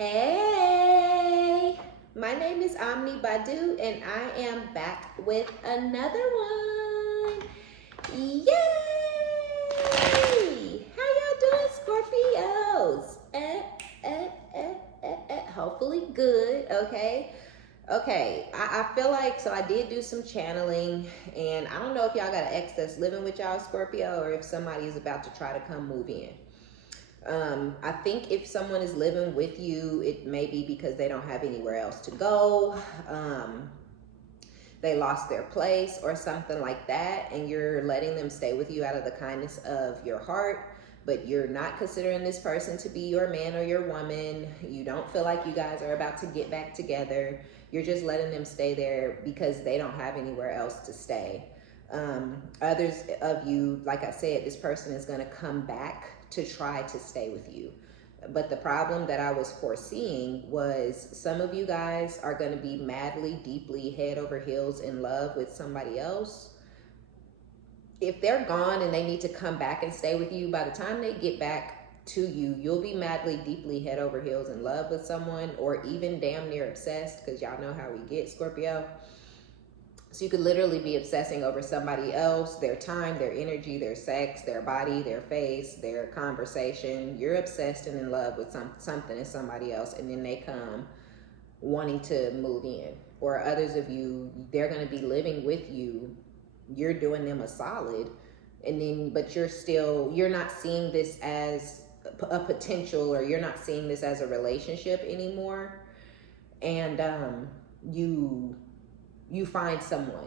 Hey, my name is OmniBadu and I am back with another one. Yay! How y'all doing, Scorpios? Hopefully good, okay? Okay, I feel like, so I did do some channeling, and I don't know if y'all got an ex that's living with y'all, Scorpio, or if somebody is about to try to come move in. I think if someone is living with you, it may be because they don't have anywhere else to go. They lost their place or something like that, and you're letting them stay with you out of the kindness of your heart, but you're not considering this person to be your man or your woman. You don't feel like you guys are about to get back together. You're just letting them stay there because they don't have anywhere else to stay. Others of you, like I said, this person is going to come back to try to stay with you. But the problem that I was foreseeing was some of you guys are going to be madly, deeply, head over heels in love with somebody else. If they're gone and they need to come back and stay with you, by the time they get back to you, you'll be madly, deeply, head over heels in love with someone, or even damn near obsessed, because y'all know how we get, Scorpio. So you could literally be obsessing over somebody else, their time, their energy, their sex, their body, their face, their conversation. You're obsessed and in love with something and somebody else, and then they come wanting to move in. Or others of you, they're going to be living with you. You're doing them a solid, and then, but you're not seeing this as a potential, or you're not seeing this as a relationship anymore. And you find someone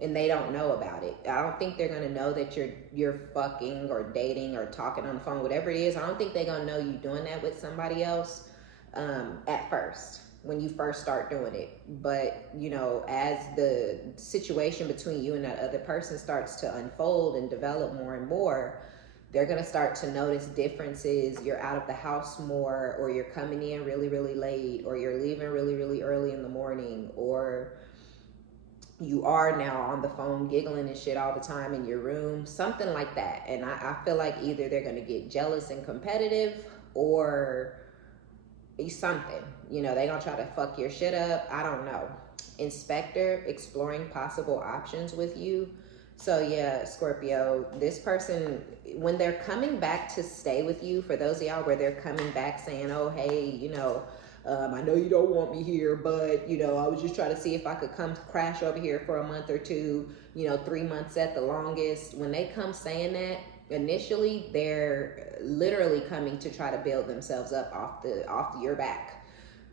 and they don't know about it. I don't think they're gonna know that you're fucking or dating or talking on the phone, whatever it is. I don't think they're gonna know you doing that with somebody else at first, when you first start doing it. But you know, as the situation between you and that other person starts to unfold and develop more and more, they're gonna start to notice differences. You're out of the house more, or you're coming in really, really late, or you're leaving really, really early in the morning, or you are now on the phone giggling and shit all the time in your room, something like that. And I feel like either they're going to get jealous and competitive, or something, you know, they're going to try to fuck your shit up. I don't know. Inspector, exploring possible options with you. So yeah, Scorpio, this person, when they're coming back to stay with you, for those of y'all where they're coming back saying, oh, hey, you know, I know you don't want me here, but, you know, I was just trying to see if I could come crash over here for a month or two, you know, 3 months at the longest. When they come saying that, initially, they're literally coming to try to build themselves up off your back.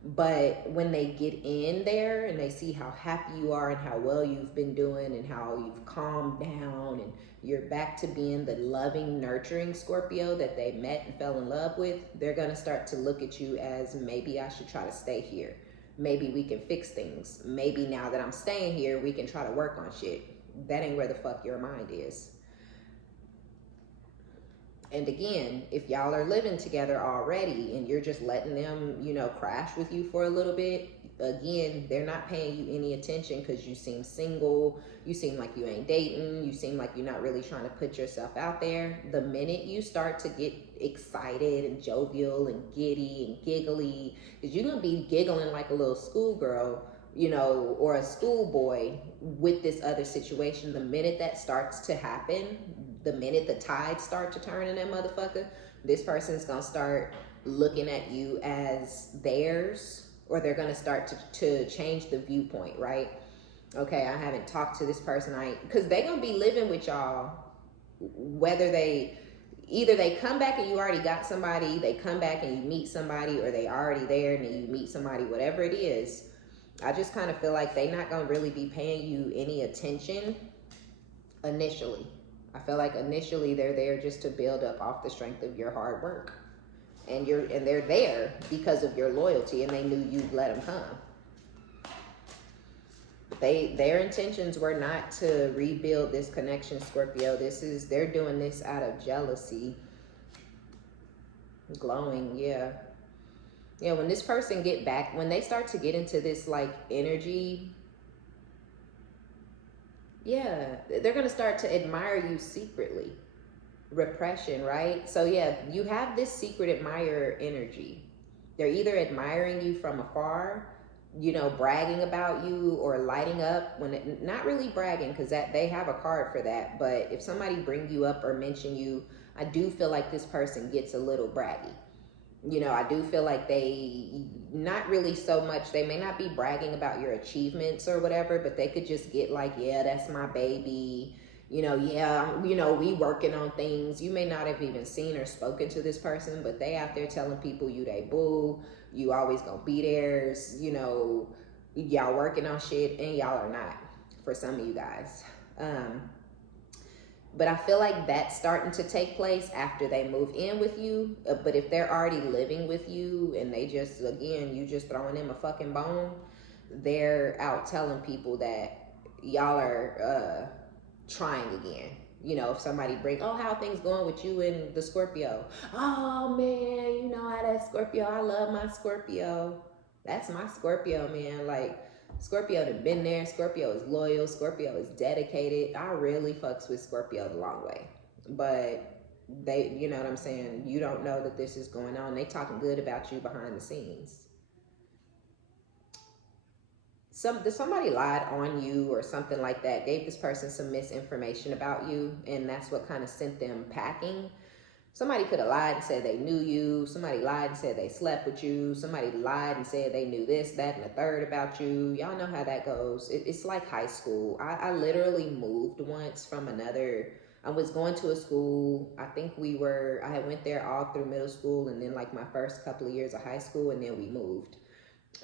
But when they get in there and they see how happy you are and how well you've been doing and how you've calmed down and you're back to being the loving, nurturing Scorpio that they met and fell in love with, they're going to start to look at you as, maybe I should try to stay here. Maybe we can fix things. Maybe now that I'm staying here, we can try to work on shit. That ain't where the fuck your mind is. And again, if y'all are living together already and you're just letting them, you know, crash with you for a little bit, again, they're not paying you any attention because you seem single, you seem like you ain't dating, you seem like you're not really trying to put yourself out there. The minute you start to get excited and jovial and giddy and giggly, because you're going to be giggling like a little schoolgirl, you know, or a schoolboy with this other situation. The minute that starts to happen, the minute the tides start to turn in that motherfucker, this person's gonna start looking at you as theirs, or they're gonna start to change the viewpoint, right? Okay, I haven't talked to this person, because they're gonna be living with y'all, whether either they come back and you already got somebody, they come back and you meet somebody, or they already there and then you meet somebody, whatever it is. I just kind of feel like they're not gonna really be paying you any attention initially. I feel like initially they're there just to build up off the strength of your hard work. And they're there because of your loyalty, and they knew you'd let them come. Their intentions were not to rebuild this connection, Scorpio. They're doing this out of jealousy. Glowing, yeah. Yeah, when this person when they start to get into this like energy, yeah, they're going to start to admire you secretly. Repression, right? So yeah, you have this secret admirer energy. They're either admiring you from afar, you know, bragging about you or lighting up when not really bragging, because that they have a card for that. But if somebody bring you up or mention you, I do feel like this person gets a little braggy. You know, I do feel like they, not really so much, they may not be bragging about your achievements or whatever, but they could just get like, yeah, that's my baby. You know, yeah, you know, we working on things. You may not have even seen or spoken to this person, but they out there telling people you they boo, you always gonna be theirs, you know, y'all working on shit and y'all are not, for some of you guys. But I feel like that's starting to take place after they move in with you. But if they're already living with you and they just, again, you just throwing them a fucking bone, they're out telling people that y'all are trying again. You know, if somebody bring, oh, how things going with you and the Scorpio? Oh man, you know how that Scorpio, I love my Scorpio. That's my Scorpio, man. Like, Scorpio done been there. Scorpio is loyal. Scorpio is dedicated. I really fucks with Scorpio the long way. But they, you know what I'm saying? You don't know that this is going on. They talking good about you behind the scenes. Somebody lied on you or something like that, gave this person some misinformation about you, and that's what kind of sent them packing. Somebody could have lied and said they knew you. Somebody lied and said they slept with you. Somebody lied and said they knew this, that, and the third about you. Y'all know how that goes. It's like high school. I literally moved once from another. I was going to a school. I think I had went there all through middle school and then like my first couple of years of high school, and then we moved.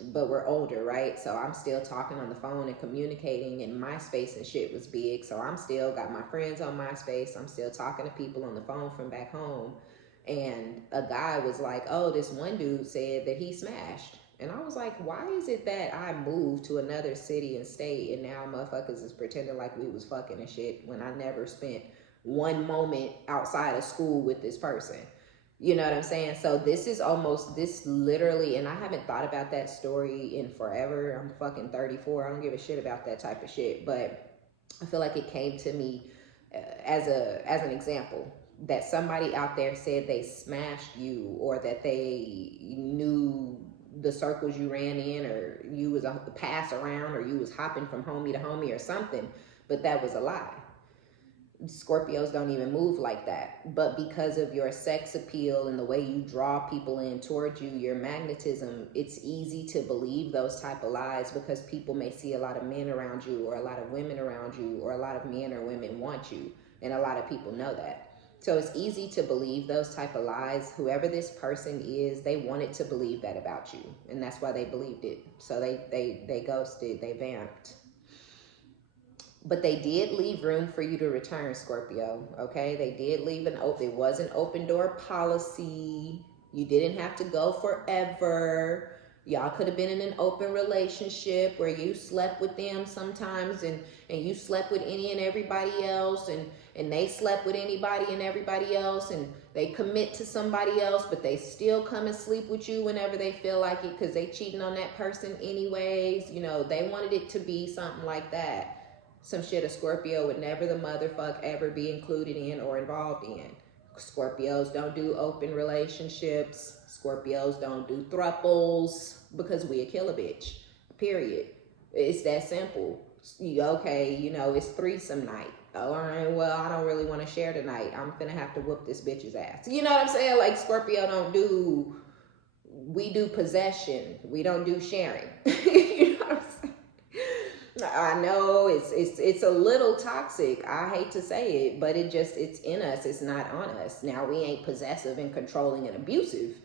But we're older, right? So I'm still talking on the phone and communicating, and MySpace and shit was big. So I'm still got my friends on MySpace. I'm still talking to people on the phone from back home. And a guy was like, oh, this one dude said that he smashed. And I was like, why is it that I moved to another city and state and now motherfuckers is pretending like we was fucking and shit when I never spent one moment outside of school with this person? You know what I'm saying? So this is almost, this literally, and I haven't thought about that story in forever. I'm fucking 34. I don't give a shit about that type of shit. But I feel like it came to me as an example that somebody out there said they smashed you, or that they knew the circles you ran in, or you was a pass around, or you was hopping from homie to homie or something. But that was a lie. Scorpios don't even move like that. But because of your sex appeal and the way you draw people in towards you, your magnetism, it's easy to believe those type of lies, because people may see a lot of men around you or a lot of women around you, or a lot of men or women want you, and a lot of people know that. So it's easy to believe those type of lies. Whoever this person is, they wanted to believe that about you, and that's why they believed it. So they ghosted, they vamped. But they did leave room for you to return, Scorpio, okay? They did leave it was an open door policy. You didn't have to go forever. Y'all could have been in an open relationship where you slept with them sometimes, and you slept with any and everybody else, and they slept with anybody and everybody else, and they commit to somebody else, but they still come and sleep with you whenever they feel like it, because they cheating on that person anyways. You know, they wanted it to be something like that. Some shit a Scorpio would never the motherfuck ever be included in or involved in. Scorpios don't do open relationships. Scorpios don't do thruples, because we'll kill a bitch, period. It's that simple. Okay, you know, it's threesome night. All right, well, I don't really want to share tonight. I'm finna have to whoop this bitch's ass. You know what I'm saying? Like, Scorpio we do possession. We don't do sharing. You know what I'm saying? I know it's a little toxic. I hate to say it, but it's in us. It's not on us. Now, we ain't possessive and controlling and abusive,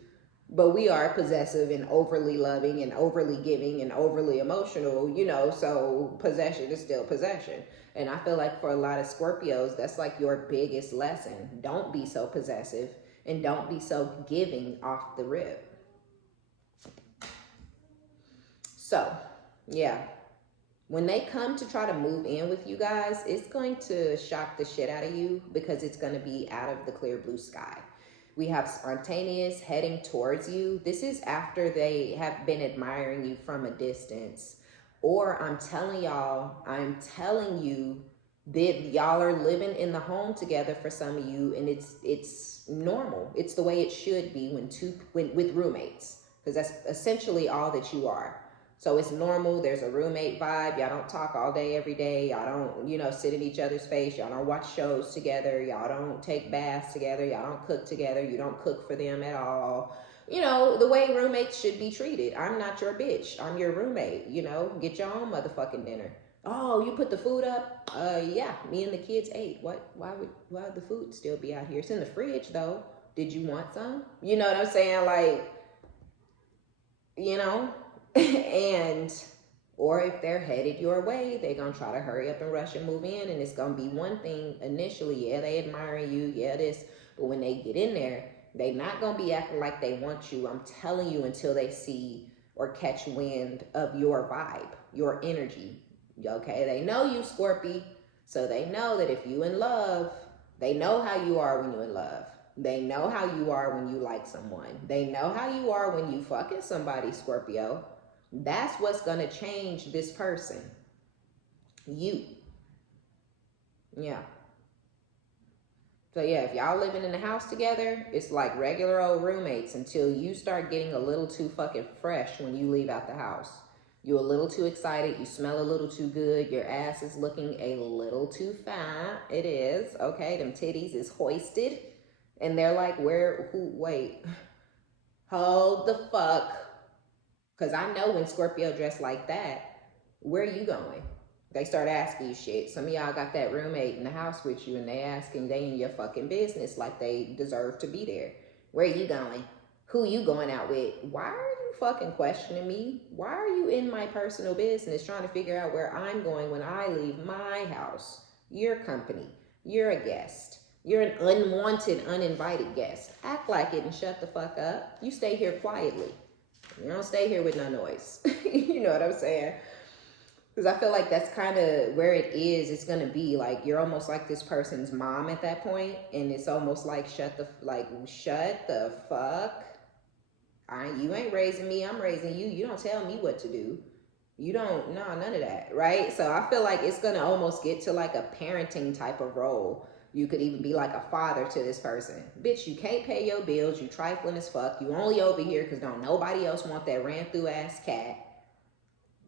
but we are possessive and overly loving and overly giving and overly emotional, you know, so possession is still possession. And I feel like for a lot of Scorpios, that's like your biggest lesson. Don't be so possessive and don't be so giving off the rip. So, yeah. When they come to try to move in with you guys, it's going to shock the shit out of you, because it's going to be out of the clear blue sky. We have spontaneous heading towards you. This is after they have been admiring you from a distance. Or I'm telling you that y'all are living in the home together for some of you, and it's normal. It's the way it should be with roommates. because that's essentially all that you are. So it's normal. There's a roommate vibe. Y'all don't talk all day, every day. Y'all don't, you know, sit in each other's face. Y'all don't watch shows together. Y'all don't take baths together. Y'all don't cook together. You don't cook for them at all. You know, the way roommates should be treated. I'm not your bitch. I'm your roommate. You know, get your own motherfucking dinner. Oh, you put the food up? Yeah, me and the kids ate. Why would the food still be out here? It's in the fridge though. Did you want some? You know what I'm saying? Like, you know, and, or if they're headed your way, they're going to try to hurry up and rush and move in. And it's going to be one thing initially. Yeah, they admire you. Yeah, this. But when they get in there, they not going to be acting like they want you. I'm telling you, until they see or catch wind of your vibe, your energy. Okay, they know you, Scorpio. So they know that if you in love, they know how you are when you're in love. They know how you are when you like someone. They know how you are when you fucking somebody, Scorpio. That's what's going to change this person. You. Yeah. So yeah, if y'all living in the house together, it's like regular old roommates until you start getting a little too fucking fresh when you leave out the house. You're a little too excited. You smell a little too good. Your ass is looking a little too fat. It is. Okay, them titties is hoisted. And they're like, wait, hold the fuck. Because I know when Scorpio dressed like that, where are you going? They start asking you shit. Some of y'all got that roommate in the house with you and they asking, they in your fucking business like they deserve to be there. Where are you going? Who you going out with? Why are you fucking questioning me? Why are you in my personal business trying to figure out where I'm going when I leave my house? Your company. You're a guest. You're an unwanted, uninvited guest. Act like it and shut the fuck up. You stay here quietly. You don't stay here with no noise. You know what I'm saying? Because I feel like that's kind of where it is. It's going to be like you're almost like this person's mom at that point. And it's almost like shut the fuck. You ain't raising me. I'm raising you. You don't tell me what to do. You don't, no, none of that. Right? So I feel like it's going to almost get to like a parenting type of role. You could even be like a father to this person. Bitch, you can't pay your bills. You trifling as fuck. You only over here because don't nobody else want that ran through ass cat.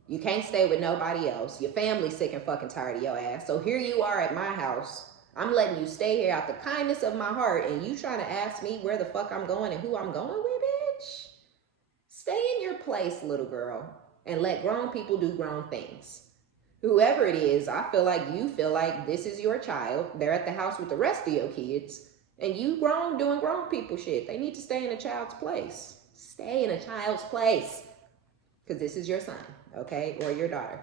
You can't stay with nobody else. Your family's sick and fucking tired of your ass. So here you are at my house. I'm letting you stay here out the kindness of my heart. And you trying to ask me where the fuck I'm going and who I'm going with, bitch? Stay in your place, little girl. And let grown people do grown things. Whoever it is, I feel like you feel like this is your child. They're at the house with the rest of your kids. And you grown doing grown people shit. They need to stay in a child's place. Stay in a child's place. Because this is your son, okay? Or your daughter.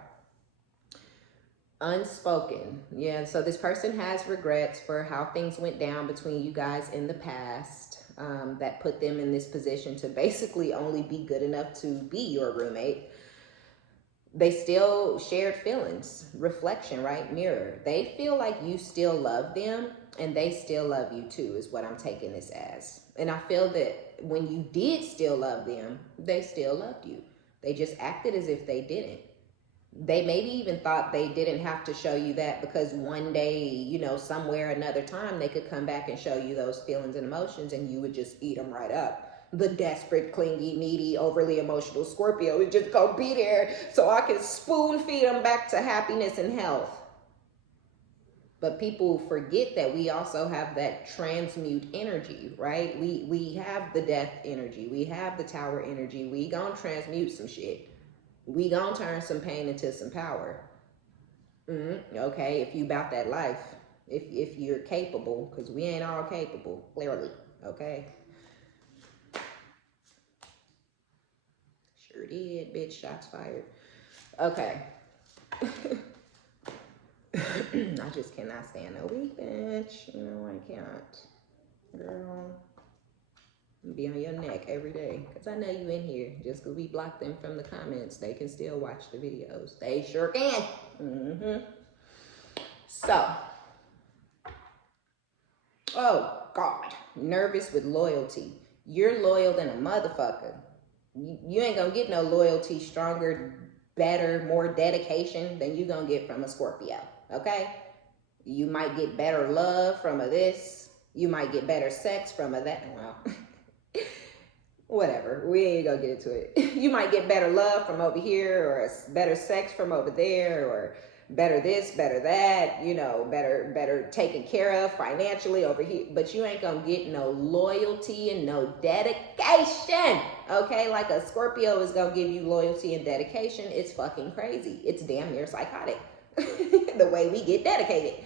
Unspoken. Yeah, so this person has regrets for how things went down between you guys in the past. That put them in this position to basically only be good enough to be your roommate. They still shared feelings, reflection, right? Mirror. They feel like you still love them and they still love you too, is what I'm taking this as. And I feel that when you did still love them, they still loved you. They just acted as if they didn't. They maybe even thought they didn't have to show you that because one day, you know, somewhere, another time, they could come back and show you those feelings and emotions and you would just eat them right up. The desperate, clingy, needy, overly emotional Scorpio is just gonna be there so I can spoon feed them back to happiness and health. But people forget that we also have that transmute energy, right? We have the death energy. We have the tower energy. We gonna transmute some shit. We gonna turn some pain into some power. Okay, if you about that life. If you're capable, because we ain't all capable, clearly, okay? Sure did, bitch. Shots fired. Okay. I just cannot stand a weak bitch. You know, I can't. Girl, be on your neck every day. Because I know you in here. Just because we block them from the comments, they can still watch the videos. They sure can. So. Oh, God. Nervous with loyalty. You're loyal than a motherfucker. You ain't gonna get no loyalty stronger, better, more dedication than you gonna get from a Scorpio, okay? You might get better love from a this. You might get better sex from a that. Well, whatever. We ain't gonna get into it. You might get better love from over here, or better sex from over there, or better this, better that, you know, better taken care of financially over here. But you ain't gonna get no loyalty and no dedication. Okay, like a Scorpio is gonna give you loyalty and dedication. It's fucking crazy. It's damn near psychotic. The way we get dedicated.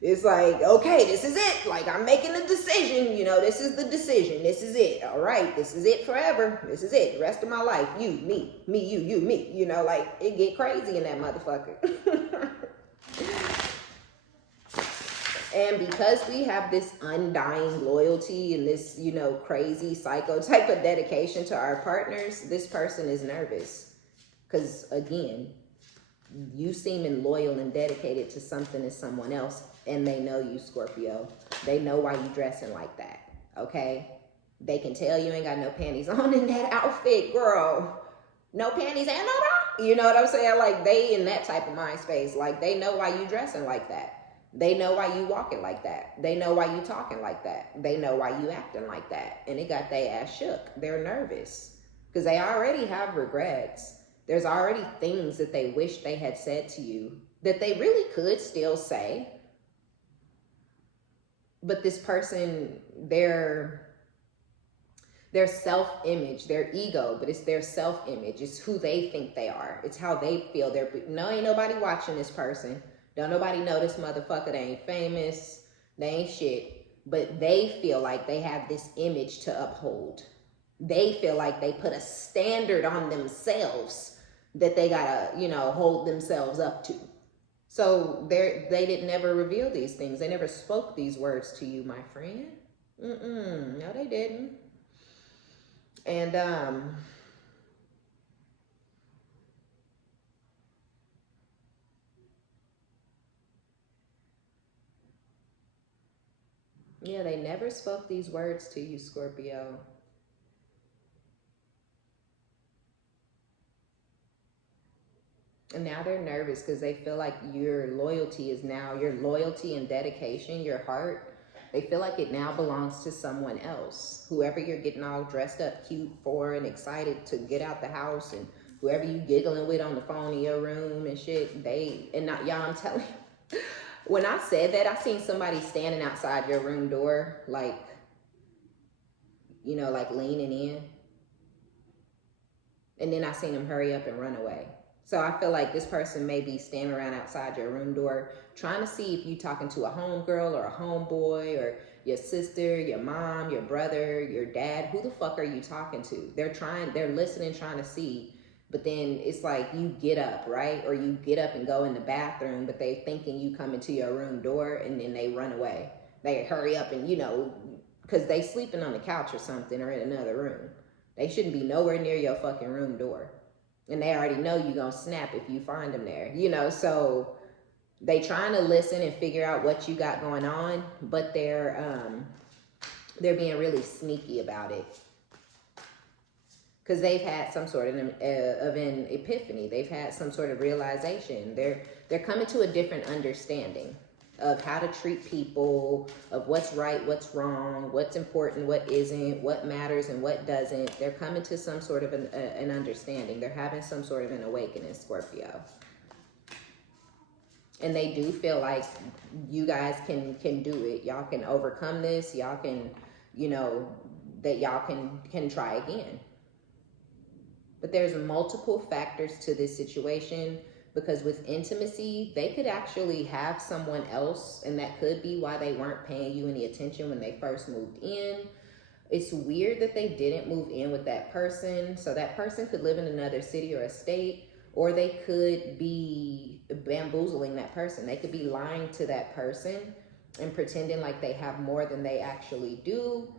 It's like, okay, this is it. Like, I'm making a decision. You know, this is the decision. This is it. All right, this is it forever. This is it. The rest of my life. You, me, you, me. You know, like, it get crazy in that motherfucker. And because we have this undying loyalty and this, you know, crazy psycho type of dedication to our partners, this person is nervous. Because, again, you seeming loyal and dedicated to something and someone else, and they know you, Scorpio. They know why you dressing like that, okay? They can tell you ain't got no panties on in that outfit, girl. No panties and no bra. You know what I'm saying? Like, they in that type of mind space. Like, they know why you dressing like that. They know why you walking like that. They know why you talking like that. They know why you acting like that. And it got their ass shook. They're nervous because they already have regrets. There's already things that they wish they had said to you that they really could still say. But this person, their self-image, their ego, but it's their self-image. It's who they think they are. It's how they feel. No, ain't nobody watching this person. Don't nobody know this motherfucker. They ain't famous. They ain't shit. But they feel like they have this image to uphold. They feel like they put a standard on themselves that they gotta, you know, hold themselves up to. So they didn't never reveal these things. They never spoke these words to you, my friend. No, they didn't. And yeah, they never spoke these words to you, Scorpio. And now they're nervous because they feel like your loyalty and dedication, your heart, they feel like it now belongs to someone else. Whoever you're getting all dressed up cute for and excited to get out the house, and whoever you giggling with on the phone in your room and shit, y'all, I'm telling you, when I said that, I seen somebody standing outside your room door, like, you know, like leaning in. And then I seen them hurry up and run away. So I feel like this person may be standing around outside your room door trying to see if you talking to a homegirl or a homeboy or your sister, your mom, your brother, your dad. Who the fuck are you talking to? They're listening, trying to see. But then it's like you get up, right? Or you get up and go in the bathroom, but they thinking you come into your room door, and then they run away. They hurry up and, you know, because they sleeping on the couch or something or in another room. They shouldn't be nowhere near your fucking room door. And they already know you gonna snap if you find them there, you know. So they trying to listen and figure out what you got going on, but they're being really sneaky about it because they've had some sort of an epiphany. They've had some sort of realization. They're coming to a different understanding of how to treat people, of what's right, what's wrong, what's important, what isn't, what matters and what doesn't. They're coming to some sort of an understanding. They're having some sort of an awakening, Scorpio. And they do feel like you guys can do it. Y'all can overcome this. Y'all can, you know, that y'all can try again. But there's multiple factors to this situation. Because with intimacy, they could actually have someone else, and that could be why they weren't paying you any attention when they first moved in. It's weird that they didn't move in with that person. So that person could live in another city or a state, or they could be bamboozling that person. They could be lying to that person and pretending like they have more than they actually do.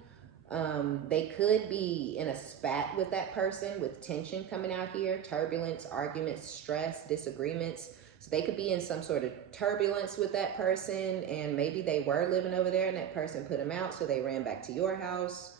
They could be in a spat with that person with tension coming out here, turbulence, arguments, stress, disagreements. So they could be in some sort of turbulence with that person, and maybe they were living over there and that person put them out, so they ran back to your house.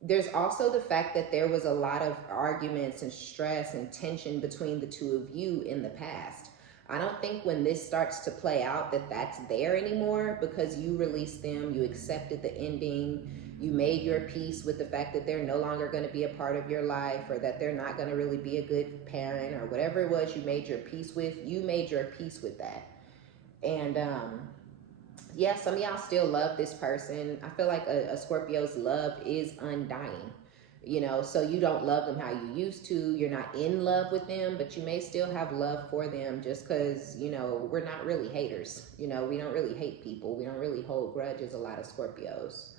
There's also the fact that there was a lot of arguments and stress and tension between the two of you in the past. I don't think when this starts to play out that that's there anymore, because you released them, you accepted the ending, You made your peace with the fact that they're no longer going to be a part of your life, or that they're not going to really be a good parent, or whatever it was you made your peace with. You made your peace with that. And yeah, some of y'all still love this person. I feel like a Scorpio's love is undying. You know, so you don't love them how you used to. You're not in love with them, but you may still have love for them, just because, you know, we're not really haters. You know, we don't really hate people. We don't really hold grudges, a lot of Scorpios.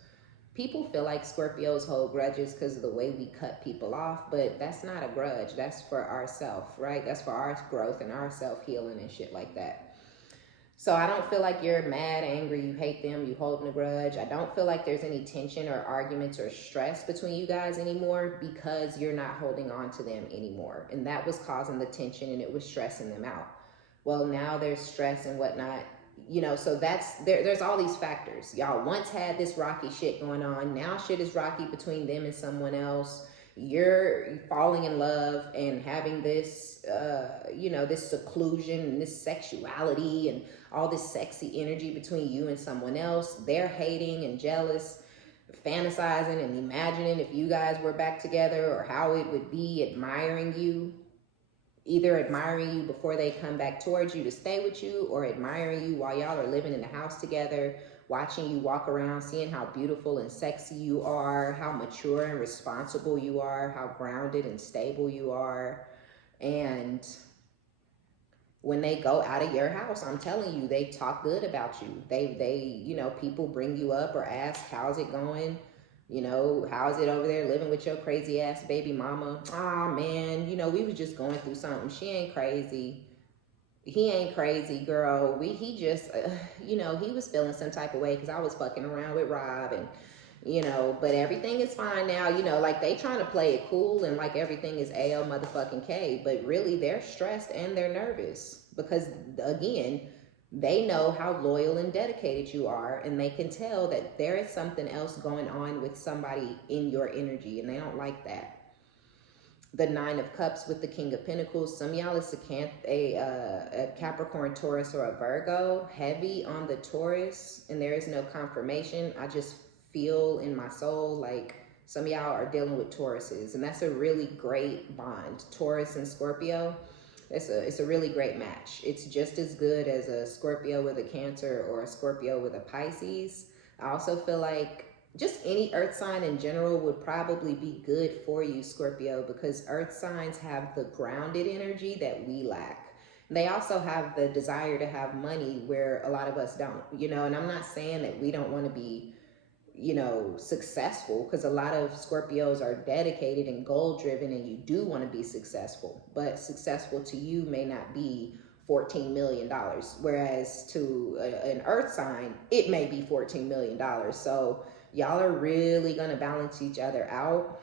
People feel like Scorpios hold grudges because of the way we cut people off, but that's not a grudge. That's for ourself, right? That's for our growth and our self-healing and shit like that. So I don't feel like you're mad, angry, you hate them, you holding a grudge. I don't feel like there's any tension or arguments or stress between you guys anymore, because you're not holding on to them anymore. And that was causing the tension, and it was stressing them out. Well, now there's stress and whatnot, you know, so there's all these factors. Y'all once had this rocky shit going on. Now shit is rocky between them and someone else. You're falling in love and having this, you know, this seclusion and this sexuality and all this sexy energy between you and someone else. They're hating and jealous, fantasizing and imagining if you guys were back together, or how it would be, admiring you. Either admiring you before they come back towards you to stay with you, or admiring you while y'all are living in the house together, watching you walk around, seeing how beautiful and sexy you are, how mature and responsible you are, how grounded and stable you are. And when they go out of your house, I'm telling you, they talk good about you. They, you know, people bring you up or ask, how's it going? You know, how's it over there living with your crazy ass baby mama? Ah, man, you know, we was just going through something. She ain't crazy. He ain't crazy, girl. He just, you know, he was feeling some type of way because I was fucking around with Rob, and, you know, but everything is fine now. You know, like, they trying to play it cool and like everything is A-O motherfucking K, but really they're stressed and they're nervous because, again, they know how loyal and dedicated you are, and they can tell that there is something else going on with somebody in your energy, and they don't like that. The Nine of Cups with the King of Pentacles. Some of y'all is a Capricorn, Taurus, or a Virgo. Heavy on the Taurus, and there is no confirmation. I just feel in my soul like some of y'all are dealing with Tauruses, and that's a really great bond. Taurus and Scorpio. It's a really great match. It's just as good as a Scorpio with a Cancer or a Scorpio with a Pisces. I also feel like just any earth sign in general would probably be good for you, Scorpio, because earth signs have the grounded energy that we lack. They also have the desire to have money where a lot of us don't, you know, and I'm not saying that we don't want to be, you know, successful, because a lot of Scorpios are dedicated and goal driven, and you do want to be successful, but successful to you may not be $14 million, whereas to an earth sign it may be $14 million. So y'all are really going to balance each other out.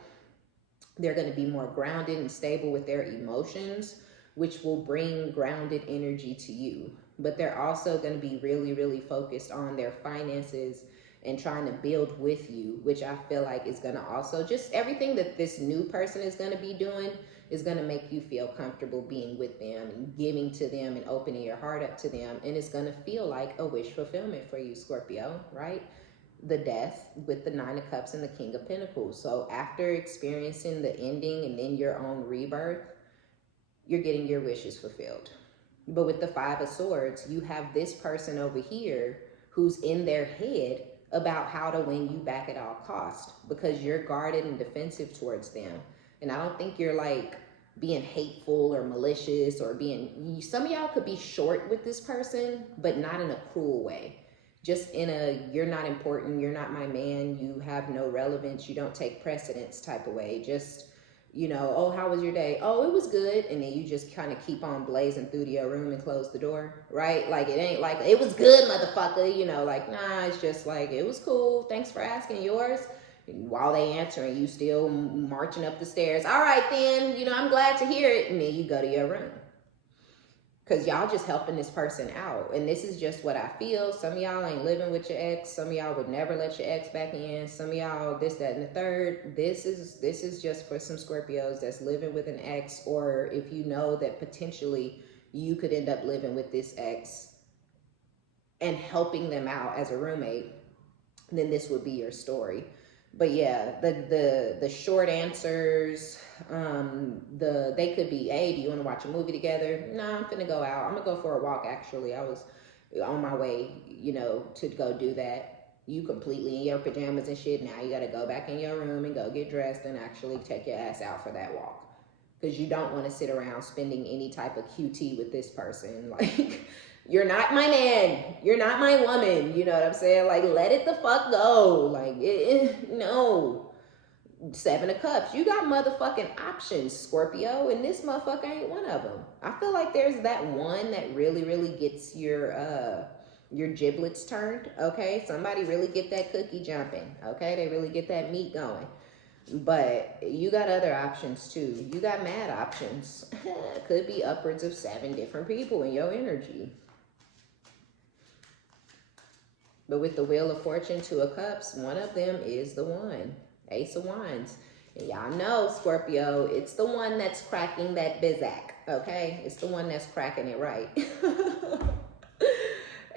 They're going to be more grounded and stable with their emotions, which will bring grounded energy to you, but they're also going to be really, really focused on their finances and trying to build with you, which I feel like is going to also, just everything that this new person is going to be doing is going to make you feel comfortable being with them and giving to them and opening your heart up to them. And it's going to feel like a wish fulfillment for you, Scorpio, right? The Death with the Nine of Cups and the King of Pentacles. So after experiencing the ending and then your own rebirth, you're getting your wishes fulfilled. But with the Five of Swords, you have this person over here who's in their head about how to win you back at all costs, because you're guarded and defensive towards them. And I don't think you're like being hateful or malicious or being, some of y'all could be short with this person, but not in a cruel way. Just in a, you're not important, you're not my man, you have no relevance, you don't take precedence type of way. Just, you know, oh, how was your day? Oh, it was good. And then you just kind of keep on blazing through to your room and close the door, right? Like, it ain't like, it was good, motherfucker. You know, like, nah, it's just like, it was cool. Thanks for asking. Yours? And while they answering, you still marching up the stairs. All right, then, you know, I'm glad to hear it. And then you go to your room. Because y'all just helping this person out. And this is just what I feel. Some of y'all ain't living with your ex. Some of y'all would never let your ex back in. Some of y'all this, that, and the third. This is just for some Scorpios that's living with an ex, or if you know that potentially you could end up living with this ex and helping them out as a roommate, then this would be your story. But yeah, the short answers, they could be, hey, do you want to watch a movie together? No, I'm finna go out. I'm gonna go for a walk. Actually, I was on my way, to go do that. You completely in your pajamas and shit. Now you gotta go back in your room and go get dressed and actually take your ass out for that walk, because you don't want to sit around spending any type of QT with this person. Like, you're not my man. You're not my woman. You know what I'm saying? Like, let it the fuck go. Like, no. 7 of Cups. You got motherfucking options, Scorpio, and this motherfucker ain't one of them. I feel like there's that one that really, really gets your giblets turned, okay? Somebody really get that cookie jumping, okay? They really get that meat going. But you got other options too. You got mad options. Could be upwards of 7 different people in your energy. But with the Wheel of Fortune, 2 of Cups, one of them is the one. Ace of Wands. And y'all know, Scorpio, it's the one that's cracking that Bizak, okay? It's the one that's cracking it right.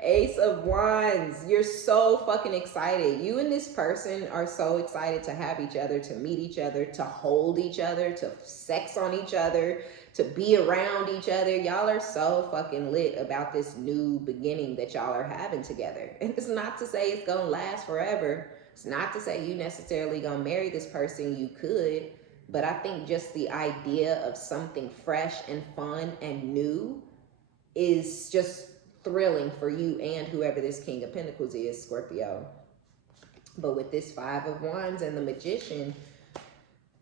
Ace of Wands. You're so fucking excited. You and this person are so excited to have each other, to meet each other, to hold each other, to sex on each other, to be around each other. Y'all are so fucking lit about this new beginning that y'all are having together. And it's not to say it's gonna last forever. It's not to say you necessarily gonna marry this person. You could, but I think just the idea of something fresh and fun and new is just thrilling for you and whoever this King of Pentacles is, Scorpio. But with this 5 of Wands and the Magician,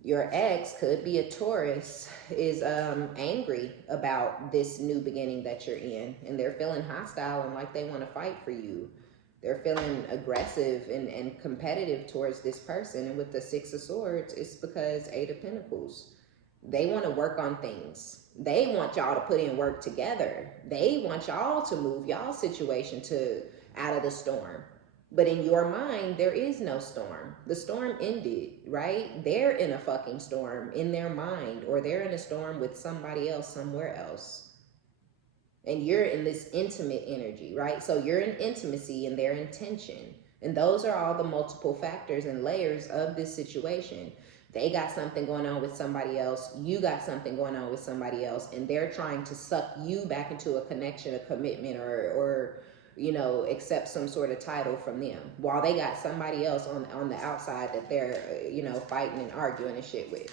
your ex could be a Taurus, is angry about this new beginning that you're in, and they're feeling hostile and like they want to fight for you. They're feeling aggressive and competitive towards this person. And with the 6 of Swords, it's because 8 of Pentacles. They want to work on things. They want y'all to put in work together. They want y'all to move y'all situation out of the storm. But in your mind, there is no storm. The storm ended, right? They're in a fucking storm in their mind, or they're in a storm with somebody else somewhere else. And you're in this intimate energy, right? So you're in intimacy and they're in tension. And those are all the multiple factors and layers of this situation. They got something going on with somebody else. You got something going on with somebody else. And they're trying to suck you back into a connection, a commitment, or accept some sort of title from them, while they got somebody else on the outside that they're, fighting and arguing and shit with.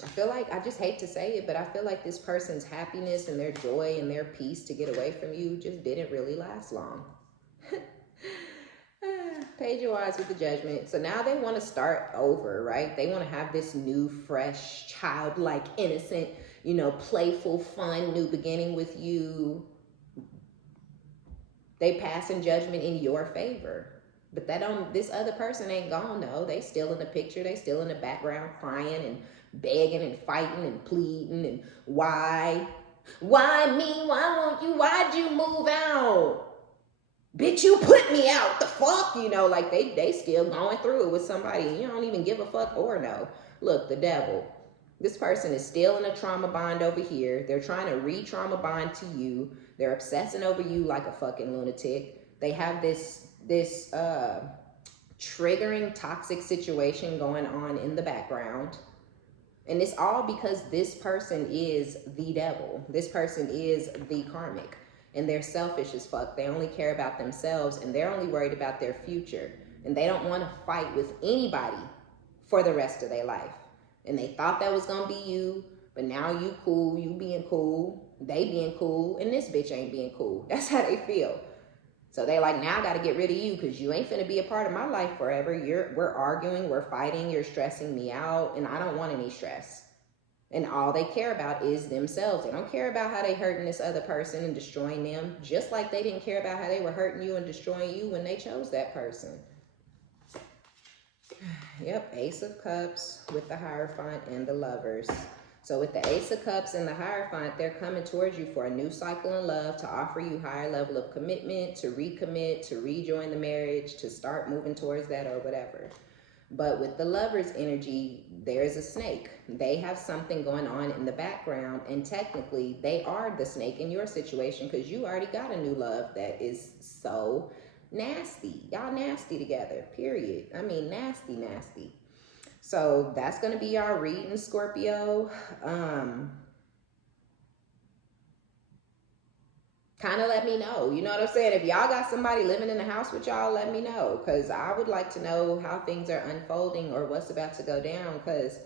I feel like, I just hate to say it, but I feel like this person's happiness and their joy and their peace to get away from you just didn't really last long. Page of Wands with the Judgment. So now they want to start over, right? They want to have this new, fresh, childlike, innocent, playful, fun, new beginning with you. They pass in judgment in your favor. But this other person ain't gone though. They still in the picture. They still in the background crying and begging and fighting and pleading and why me? Why won't you? Why'd you move out? Bitch, you put me out. The fuck? Like they still going through it with somebody. You don't even give a fuck or no. Look, the Devil. This person is still in a trauma bond over here. They're trying to re-trauma bond to you. They're obsessing over you like a fucking lunatic. They have this triggering toxic situation going on in the background. And it's all because this person is the devil. This person is the karmic. And they're selfish as fuck. They only care about themselves, and they're only worried about their future. And they don't want to fight with anybody for the rest of their life. And they thought that was going to be you, but now you cool, you being cool, they being cool, and this bitch ain't being cool. That's how they feel. So they like, now I got to get rid of you because you ain't finna be a part of my life forever. We're arguing, we're fighting, you're stressing me out, and I don't want any stress. And all they care about is themselves. They don't care about how they hurting this other person and destroying them, just like they didn't care about how they were hurting you and destroying you when they chose that person. Yep, Ace of Cups with the Hierophant and the Lovers. So with the Ace of Cups and the Hierophant, they're coming towards you for a new cycle in love, to offer you higher level of commitment, to recommit, to rejoin the marriage, to start moving towards that or whatever. But with the Lovers energy, there's a snake. They have something going on in the background, and technically they are the snake in your situation because you already got a new love that is so Nasty. Y'all nasty together, period. I mean, nasty, nasty. So that's going to be our reading, Scorpio. Kind of let me know. You know what I'm saying? If y'all got somebody living in the house with y'all, let me know. Because I would like to know how things are unfolding or what's about to go down. Because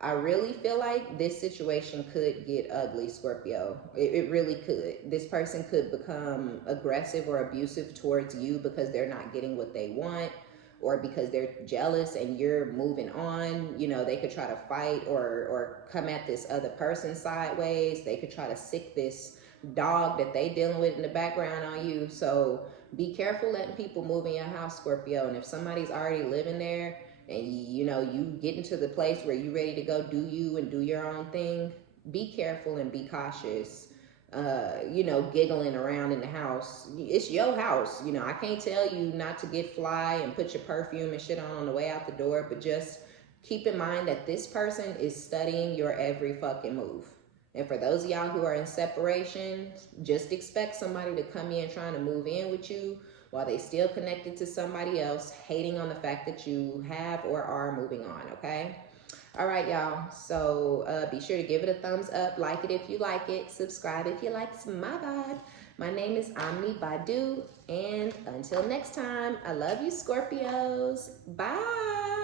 I really feel like this situation could get ugly, Scorpio. It really could. This person could become aggressive or abusive towards you because they're not getting what they want, or because they're jealous and you're moving on. You know, they could try to fight or come at this other person sideways. They could try to sick this dog that they dealing with in the background on you. So be careful letting people move in your house, Scorpio. And if somebody's already living there, and you know, you get into the place where you're ready to go do you and do your own thing, be careful and be cautious. You know, giggling around in the house. It's your house. You know, I can't tell you not to get fly and put your perfume and shit on the way out the door, but just keep in mind that this person is studying your every fucking move. And for those of y'all who are in separation, just expect somebody to come in trying to move in with you while they still connected to somebody else, hating on the fact that you have or are moving on, okay? All right, y'all. So be sure to give it a thumbs up, like it if you like it, subscribe if you like my vibe. My name is OmniBadu, and until next time, I love you, Scorpios. Bye.